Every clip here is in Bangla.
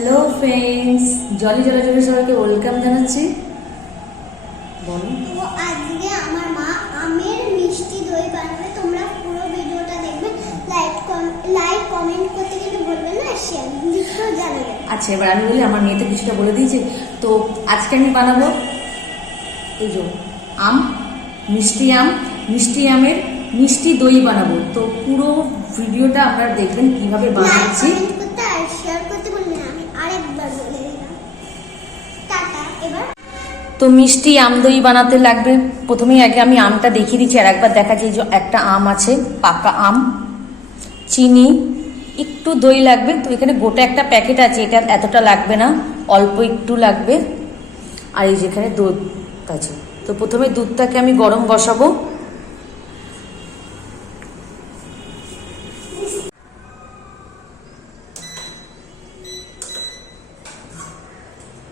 হ্যালো ফ্রেন্ডস, জলি জলাজলে সবাইকে ওয়েলকাম জানাচ্ছি। বলো। তো আজকে আমার মা আমের মিষ্টি দই বানাবে। তোমরা পুরো ভিডিওটা দেখবে, লাইক কমেন্ট করতে কিন্তু ভুলবে না, শেয়ার লিখতেও জানাবে। আচ্ছা, এবার আমি বলি, আমার মেয়ে তো কিছুটা বলে দিয়েছে। তো আজকে আমি বানাবো এই যে মিষ্টি আমের মিষ্টি দই বানাবো। তো পুরো ভিডিওটা আপনারা দেখবেন কিভাবে বানাচ্ছি। কমেন্ট করতে আর শেয়ার করতে ভুলবে না, আমি আরেকবার বলে দিলাম। টাটা। এবার তো মিষ্টি আম দই বানাতে লাগবে। প্রথমেই আগে আমি আমটা দেখিয়ে দিচ্ছি, আর একবার দেখা যায় যে একটা আম আছে, পাকা আম, চিনি, একটু দই লাগবে। তো এখানে গোটা একটা প্যাকেট আছে, এটা এতটা লাগবে না, অল্প একটু লাগবে। আর এই যেখানে দুধ আছে। তো প্রথমে দুধটাকে আমি গরম বসাবো।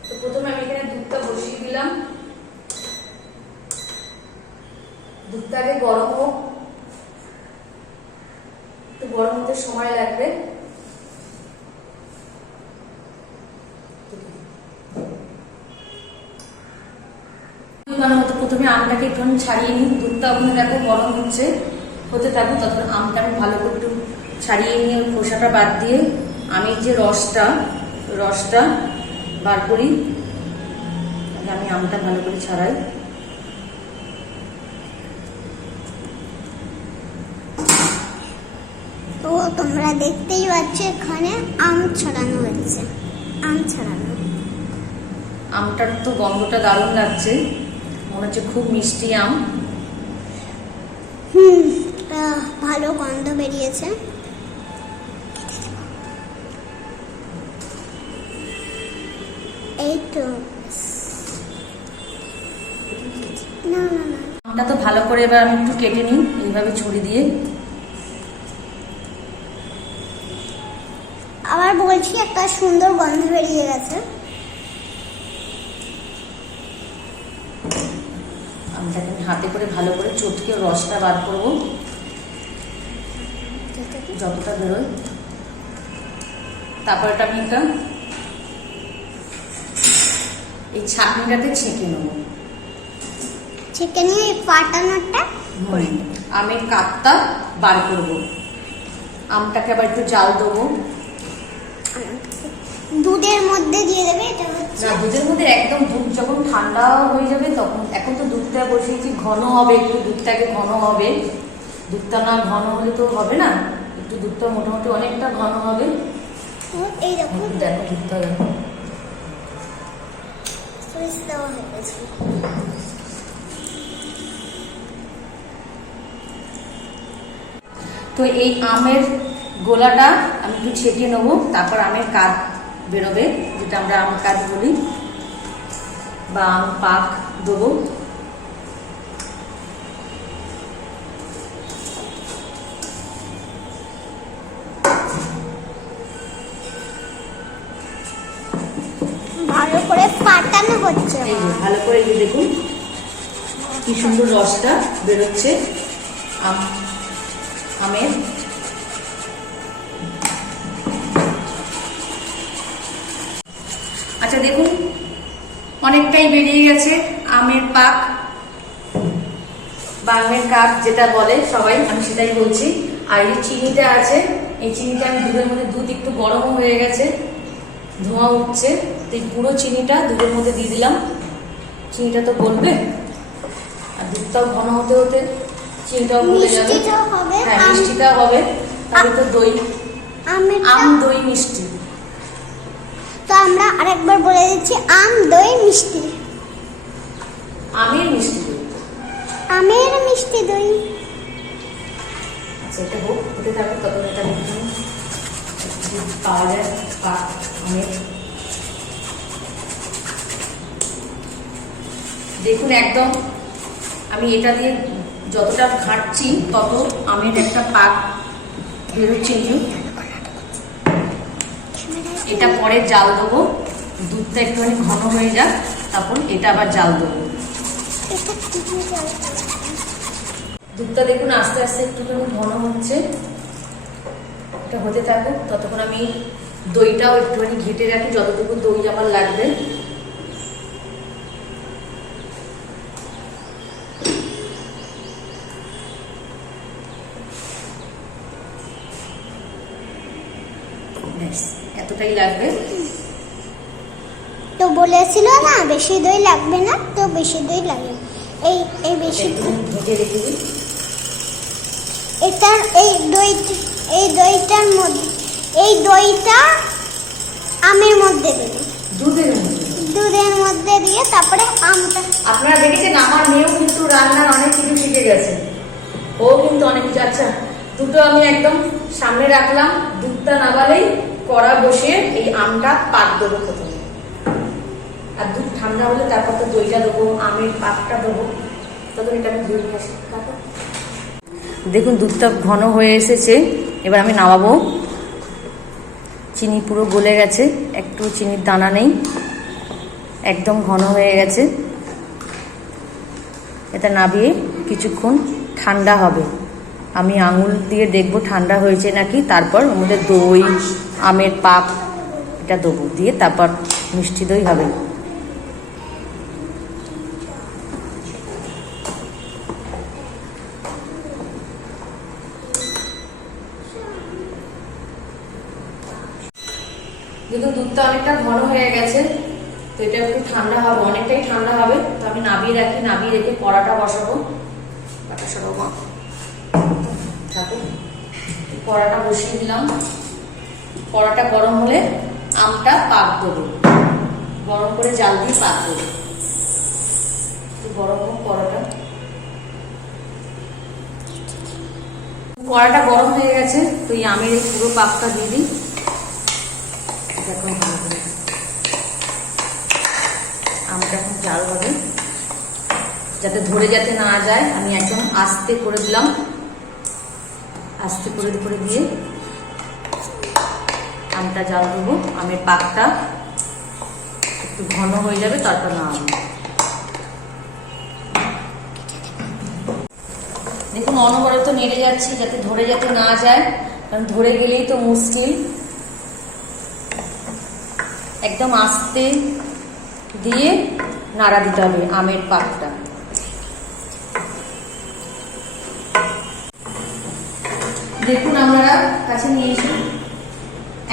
তো প্রথমে আমি এখানে দুধটা বসিয়ে দিলাম। দুধটা আগে গরম হোক, একটু গরম হতে সময় লাগবে। প্রথমে আমটাকে একটু ছাড়িয়ে নিই। দুধটা ওখানে দেখো গরম হতে থাকবো। তখন আমটা আমি ভালো করে একটু ছাড়িয়ে নিয়ে খোসাটা বাদ দিয়ে আমের যে রসটা বার করি। আমি আমটা ভালো করে ছাড়াই। তো তোমরা দেখতেই পাচ্ছ এখানে আম ছড়ানো হচ্ছে। আমটার তো গন্ধটা দারুণ লাগছে, মনে হচ্ছে খুব মিষ্টি আম। ভালো গন্ধ বেরিয়েছে। এই তো না না না, আমটা তো ভালো করে এবার আমি একটু কেটে নিই এইভাবে ছুরি দিয়ে। আবার বলছি, একটা সুন্দর গন্ধ বেরিয়ে গেছে। আমটাকে আমি হাতে করে ভালো করে চটকে রসটা বার করবো, যতটা বেরোয়। তারপর এটা আমি এই ছাঁকনিটাতে ছেঁকে নেবো। ছেঁকে নিয়ে এই পাটানোটা আমের কাতটা বার করব। আমটাকে আবার একটু জাল দেবো। দুধের মধ্যে দিয়ে দেবে। এটা হচ্ছে না, দুধের মধ্যে একদম, দুধ যখন ঠান্ডা হয়ে যাবে তখন। এখন তো দুধটা বসিয়েছি, ঘন হবে একটু, দুধটাকে ঘন হবে। দুধটা না ঘন হলে তো হবে না, একটু দুধটা মোটামুটি অনেকটা ঘন হবে। এই দেখো দুধটা দেখো সুইচ দেওয়া হয়ে গেছে। তো এই আমের গোলাটা আমি একটু ছেঁকে নেবো। তারপর আমের কাঠ বেরোবে, যেটা আমরা আম কাঠ বলি, বা আম পাক দেবো। ভালো করে ফাটানো হচ্ছে। এই যে ভালো করে এই যে দেখুন কি সুন্দর রসটা বেরোচ্ছে আমের। আচ্ছা দেখুন, অনেকটাই বেরিয়ে গেছে আমের পাক বা আমের কাপ যেটা বলে সবাই, আমি সেটাই বলছি। আর এই চিনিটা আছে, এই চিনিটা আমি দুধের মধ্যে, দুধ একটু গরম হয়ে গেছে, ধোঁয়া উঠছে, তো এই পুরো চিনিটা দুধের মধ্যে দিয়ে দিলাম। চিনিটা তো গলবে, আর দুধটাও ঘন হতে হতে চিনিটাও গলে যাবে। হ্যাঁ, মিষ্টিটা হবে। তাহলে তো দই, আম দই মিষ্টি। তো আমরা আরেকবার বলে দিচ্ছি, আম দই মিষ্টি, আমের মিষ্টি দই। আমের মিষ্টি দই। আচ্ছা, এটা হোক, হতে থাকবে। তখন এটা পাওয়া যায় পাক আমের। দেখুন একদম আমি এটা দিয়ে যতটা ঘাঁটছি তত আমের একটা পাক বেরোচ্ছে। এটা পরে জাল দেবো, দুধটা একটুখানি ঘন হয়ে যাক, তারপর এটা আবার জাল দেবো। দুধটা দেখুন আস্তে আস্তে একটুখানি ঘন হচ্ছে। এটা হতে থাকুক, ততক্ষণ আমি দইটাও একটুখানি ঘেটে রাখি, যতটুকু দই আমার লাগবে। এতটাই লাগবে। তো বলেছিল না বেশি দই লাগবে না, তো বেশি দই লাগবে। এই বেশি ঘেটে রেখে দিই। এটার দইটার মধ্যে, এই দইটা আমের মধ্যে দেবে, দুধের মধ্যে দিয়ে তারপরে আমটা। আপনারা দেখেছেন আমার মেয়েও কিন্তু রান্নার অনেক কিছু শিখে গেছে, ও কিন্তু অনেক কিছু। আচ্ছা, দুটো আমি একদম সামনে রাখলাম, দুধটা নামালেই কড়া বসিয়ে এই আমটা পাক দেবো প্রথমে, আর দুধ ঠান্ডা হলে তারপর তো দইটা দেবো, আমের পাকটা দেবো। তখন এটা আমি ধুয়ে নিয়ে আসি। দেখুন দুধটা ঘন হয়ে এসেছে, এবার আমি নামাবো। চিনি পুরো গলে গেছে, একটু চিনির দানা নেই, একদম ঘন হয়ে গেছে। এটা নামিয়ে কিছুক্ষণ ঠান্ডা হবে, আমি আঙুল দিয়ে দেখবো ঠান্ডা হয়েছে নাকি, তারপর ওর মধ্যে দই, আমের পাক এটা দেবো, দিয়ে তারপর মিষ্টি দই হবে। দেখুন দুধটা অনেকটা ঘন হয়ে গেছে, তো এটা একটু ঠান্ডা হবে, অনেকটাই ঠান্ডা হবে। তো আমি নামিয়ে রাখি, নামিয়ে রেখে কড়াটা বসাবো। কড়াটা বসিয়ে দিলাম। কড়াটা গরম হলে আমটা পাক দেবো, গরম করে জাল দিয়ে পাক দেবো। একটু গরম হোক কড়াটা। কড়াটা গরম হয়ে গেছে, তো এই আমের এই পুরো পাকটা দিয়ে দিই। আমটা এখন জাল হবে, যাতে ধরে যাতে না যায়, আমি একদম আস্তে করে দিলাম। আস্তে করে দিয়ে আমটা জাল দেবো। আমের পাকটা একটু ঘন হয়ে যাবে, তারপর নামাবো। দেখুন অনবরত নেড়ে যাচ্ছি, যাতে ধরে যাতে না যায়, কারণ ধরে গেলেই তো মুশকিল। একদম আস্তে দিয়ে নাড়া দিতে হবে আমের পাকটা। দেখুন আমরা কাছে নিয়েছি,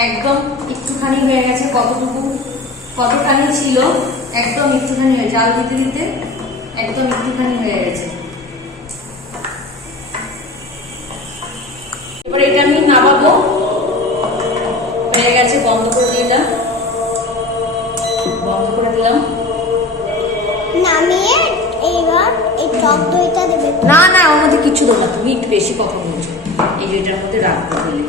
একদম একটুখানি হয়ে গেছে। কতখানি ছিল, একদম একটুখানি হয়ে, জাল দিতে দিতে একদম একটুখানি হয়ে গেছে। এবার এটা আমি নামাবো, হয়ে গেছে। বন্ধ করে দিলাম, বন্ধ করে দিলাম। নামিয়ে এইবার এই টক দইটা দেবে। না না, ওর মধ্যে কিছু দেবো না, তুমি একটু বেশি কথা বলছো। এই দইটার মধ্যে রাখবো বলে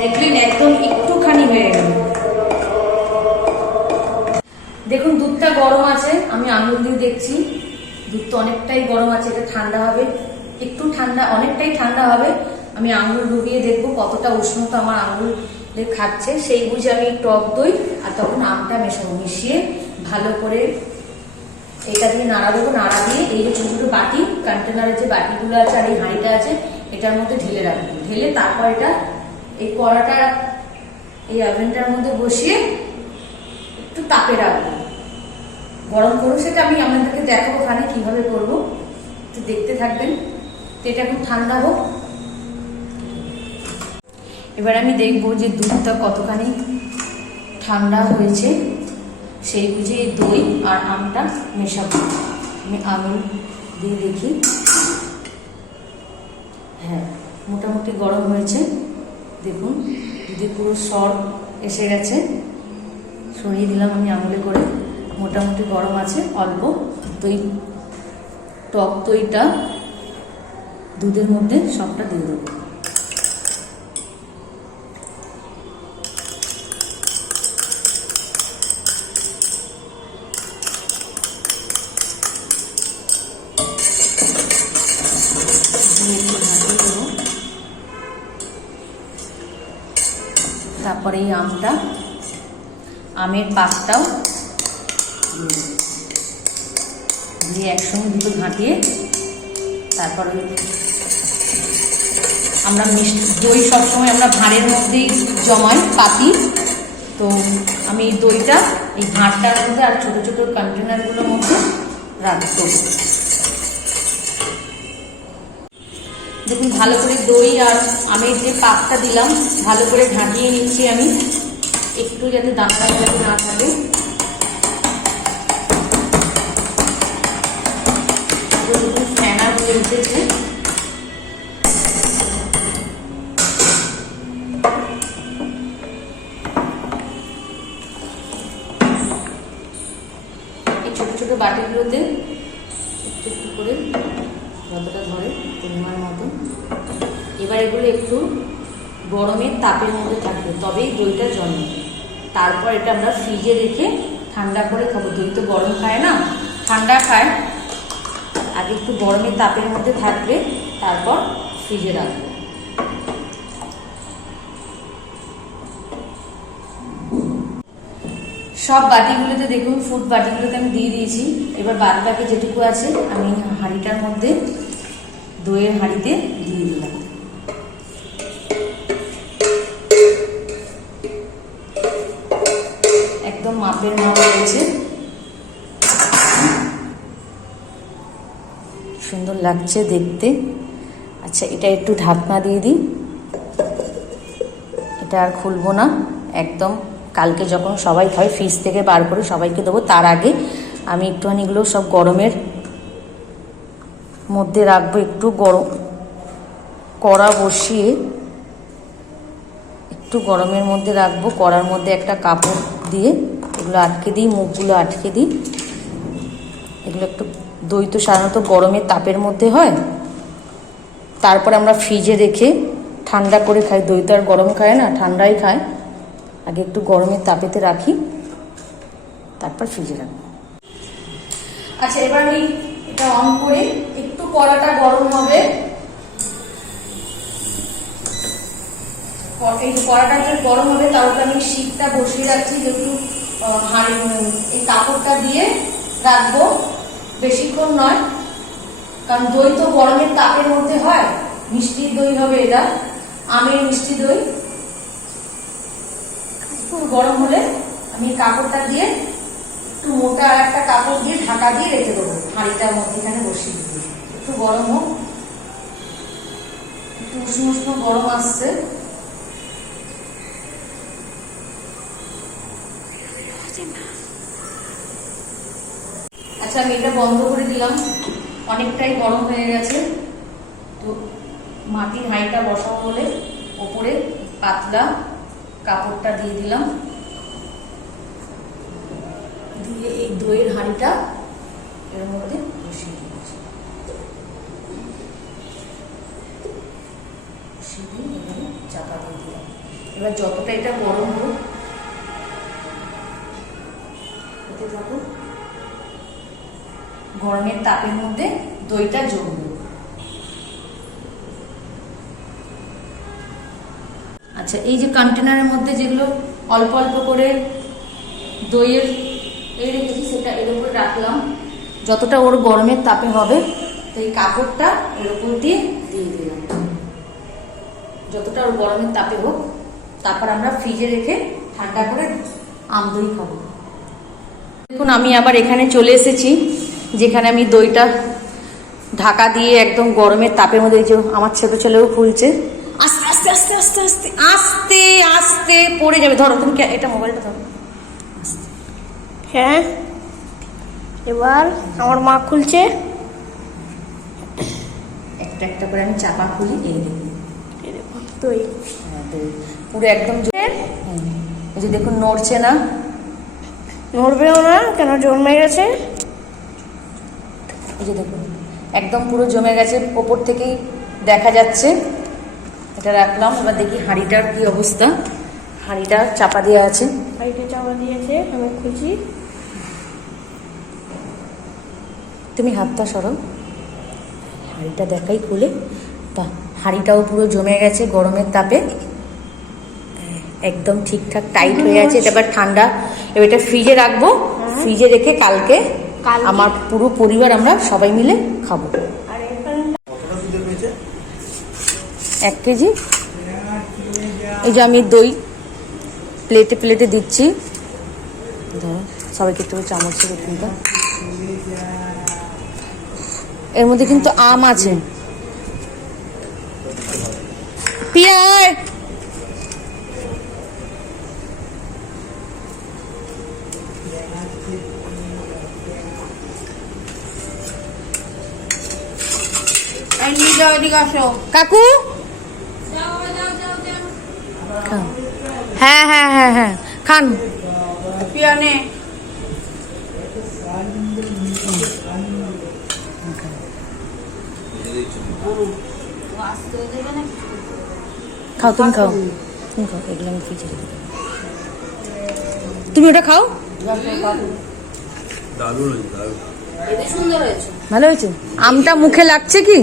দেখলেন, একদম একটুখানি হয়ে গেল। দেখুন দুধটা গরম আছে, আমি আঙুল দিয়ে দেখছি, দুধটা অনেকটাই গরম আছে। এটা ঠান্ডা হবে, একটু ঠান্ডা, অনেকটাই ঠান্ডা হবে। আমি আঙুল ডুবিয়ে দেখবো কতটা উষ্ণতা আমার আঙুলে খাচ্ছে, সেই বুঝে আমি টক দই আর তখন আমটা মেশাবো। মিশিয়ে ভালো করে এটা দিয়ে নাড়া দেবো। নাড়া দিয়ে এই যে ছোট ছোট বাটি, কন্টেনারের যে বাটিগুলো আছে আর এই হাঁড়িটা আছে, এটার মধ্যে ঢেলে রাখবো। ঢেলে তারপর এটা এই কড়াটা এই ওভেনটার মধ্যে বসিয়ে একটু তাপে রাখবো, গরম করবো। সেটা আমি আপনাদেরকে দেখাবো ওখানে কিভাবে করবো, একটু দেখতে থাকবেন। তো এটা এখন ঠান্ডা হোক। এবার আমি দেখবো যে দুধটা কতখানি ঠান্ডা হয়েছে, সেই বুঝে দই আর আমটা মেশাবো। আমি আঙুল দিয়ে দেখি, হ্যাঁ মোটামুটি গরম হয়েছে। দেখুন দুধে পুরো সর এসে গেছে, সরিয়ে দিলাম আমি আঙুলে করে। মোটামুটি গরম আছে। অল্প দই, টক দইটা দুধের মধ্যে সবটা দিয়ে দেবো। তারপরে এই আমটা, আমের পাকটাও দিয়ে একসঙ্গে দুটো ঘাঁটিয়ে তারপরে আমরা মিষ্টি দই সবসময় আমরা ভাঁড়ের মধ্যেই জমাই পাতি। তো আমি এই দইটা এই ভাঁড়টার মধ্যে আর ছোটো ছোটো কন্টেনারগুলোর মধ্যে রাখবো। দেখুন ভালো করে দই আর আমের যে পাকটা দিলাম ভালো করে ঢাকিয়ে নিচ্ছি আমি, একটু যাতে দাঁতটা যাতে না থাকে। ফেনা হয়ে উঠেছে। এই ছোট ছোট বাটিগুলোতে একটু একটু করে যতটা ধরে পরিমাণ মতো। এবার এগুলো একটু গরমের তাপের মধ্যে থাকবে, তবেই দইটা জমে। তারপর এটা আমরা ফ্রিজে রেখে ঠান্ডা করে খাবো। দই তো গরম খায় না, ঠান্ডা খায়। আগে একটু গরমের তাপের মধ্যে থাকবে, তারপর ফ্রিজে রাখবো। সব বাটিগুলোতে দেখুন, ফুড বাটিগুলোতে আমি দিয়ে দিয়েছি। এবার বাদ বাকি যেটুকু আছে আমি হাঁড়িটার মধ্যে, দইয়ের হাঁড়িতে দিয়ে দিলাম। একদম মাপের মতো রয়েছে, সুন্দর লাগছে দেখতে। আচ্ছা, এটা একটু ঢাকনা দিয়ে দিই, এটা আর খুলবো না। একদম কালকে যখন সবাই খায় ফ্রিজ থেকে বার করে সবাইকে দেবো, তার আগে আমি একটুখানি এগুলো সব গরমের মধ্যে রাখবো। একটু গরম কড়া বসিয়ে একটু গরমের মধ্যে রাখবো। কড়ার মধ্যে একটা কাপড় দিয়ে এগুলো আটকে দিই, মুখগুলো আটকে দিই। এগুলো একটু, দই তো সাধারণত গরমের তাপের মধ্যে হয়, তারপর আমরা ফ্রিজে রেখে ঠান্ডা করে খাই। দই তো আর গরম খায় না, ঠান্ডাই খায়। আগে একটু গরমের তাপেতে রাখি, তারপর ফ্রিজে রাখবো। আচ্ছা, এবার আমি এটা অন করে একটু কড়াটা গরম হবে। এই কড়াটা যে গরম হবে, তারপর আমি শীতটা বসিয়ে রাখছি। যেহেতু এই কাপড়টা দিয়ে রাখবো, বেশিক্ষণ নয়, কারণ দই তো গরমের তাপের মধ্যে হয়। মিষ্টির দই হবে এটা, আমের মিষ্টি দই। গরম হলে আমি কাপড়টা দিয়ে একটু মোটা একটা কাপড় দিয়ে ঢাকা দিয়ে রেখে দেবো, হাঁড়িটার মধ্যে এখানে বসিয়ে দেবো। একটু গরম হোক, একটু উষ্ণ উষ্ণ গরম আসছে। আচ্ছা, আমি এটা বন্ধ করে দিলাম, অনেকটাই গরম হয়ে গেছে। তো মাটির হাঁড়িটা বসাবো বলে ওপরে পাতলা কাপড়টা দিয়ে দিলাম, দিয়ে এই দইয়ের হাঁড়িটা এর মধ্যে বসিয়ে দিয়েছি। চাপা দিয়ে দিলাম। এবার যতটা এটা গরম হোক, হতে থাকুক, গরমের তাপের মধ্যে দইটা জমবে। আচ্ছা, এই যে কন্টেনারের মধ্যে যেগুলো অল্প অল্প করে দইয়ের এই রেখেছি, সেটা এর উপরে রাখলাম। যতটা ওর গরমের তাপে হবে, তো এই কাপড়টা এর উপর দিয়ে দিলাম। যতটা ওর গরমের তাপে হোক, তারপর আমরা ফ্রিজে রেখে ঠান্ডা করে আম দই খাবো। দেখুন, আমি আবার এখানে চলে এসেছি, যেখানে আমি দইটা ঢাকা দিয়ে একদম গরমের তাপের মধ্যে, যে আমার ছোট ছেলেও খুলছে। আস্তে আস্তে আস্তে আস্তে আস্তে আস্তে আস্তে পড়ে যাবে। ধরো, তুমি এটা মোবাইলটা ধরো। হ্যাঁ, এবার আমার মা খুলছে। একটা একটা করে আমি চাপা খুলি। এই দেখুন দই, দই পুরো একদম, এই যে দেখুন নড়ছে না। নড়বেও না কেন, জমে গেছে। এই যে দেখুন একদম পুরো জমে গেছে, ওপর থেকেই দেখা যাচ্ছে। এটা রাখলাম। এবার দেখি হাঁড়িটার কি অবস্থা। হাঁড়িটা চাপা দেওয়া আছে, হাঁড়িটা চাপা দিয়েছে। আমি খুঁজি, তুমি হাতটা সরো, হাঁড়িটা দেখাই খুলে। তা হাঁড়িটাও পুরো জমে গেছে গরমের তাপে, একদম ঠিকঠাক টাইট হয়ে আছে। এটা এবার ঠান্ডা, এবার এটা ফ্রিজে রাখবো। ফ্রিজে রেখে কালকে আমার পুরো পরিবার আমরা সবাই মিলে খাবো। 1 কেজি। এই যে আমি দই প্লেটে প্লেটে দিচ্ছি, ধরো সবাইকে একটু চামচ থেকে কিন্তু। এর মধ্যে কিন্তু আম আছে। পিয়ার কাকু, হ্যাঁ হ্যাঁ হ্যাঁ হ্যাঁ খান। পিয়ানে খাও, তুমি খাও, তুমি খাও, এগুলো আমি ফ্রিজে রেখে দেবো। তুমি ওটা খাও। ভালো হয়েছে। আমটা মুখে লাগছে কি?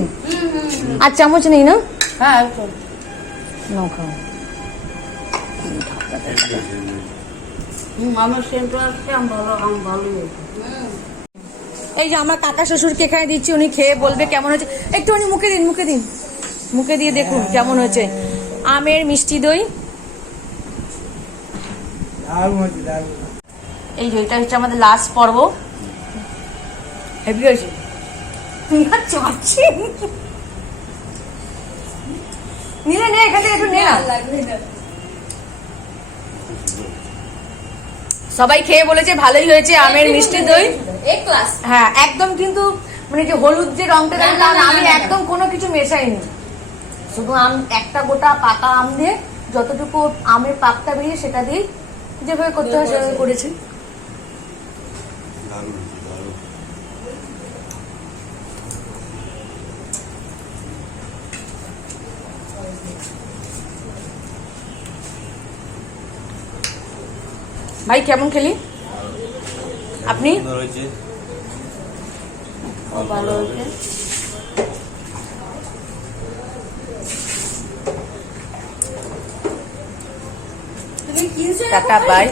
আর চামচ নেই না? হ্যাঁ নাও খাও। আমার সেন্ট আসছে, আম ভালোই হয়েছে। এই যে আমার কাকা শ্বশুরকে এখানে দিচ্ছি, উনি খেয়ে বলবে কেমন হয়েছে। একটু উনি মুখে দিন, মুখে দিন, মুখে দিয়ে দেখুন কেমন হয়েছে। আমের মিষ্টি দই। এই যে এটা হচ্ছে আমাদের লাস্ট পর্ব। হেভি হয়েছে। নিলে নে, এখান থেকে একটু নে না। সবাই খেয়ে বলেছে ভালোই হয়েছে আমের মিষ্টি দই। হ্যাঁ একদম, কিন্তু মানে যে হলুদ যে রংটা দেখলাম, আমি একদম কোনো কিছু মেশাইনি, শুধু আম, একটা গোটা পাকা আম দিয়ে যতটুকু আমের পাকটা বেরিয়ে সেটা দিয়ে যেভাবে করতে হয় সেভাবে করেছি। ভাই কেমন খেলি আপনি? ভালো হয়েছে। Tata bye.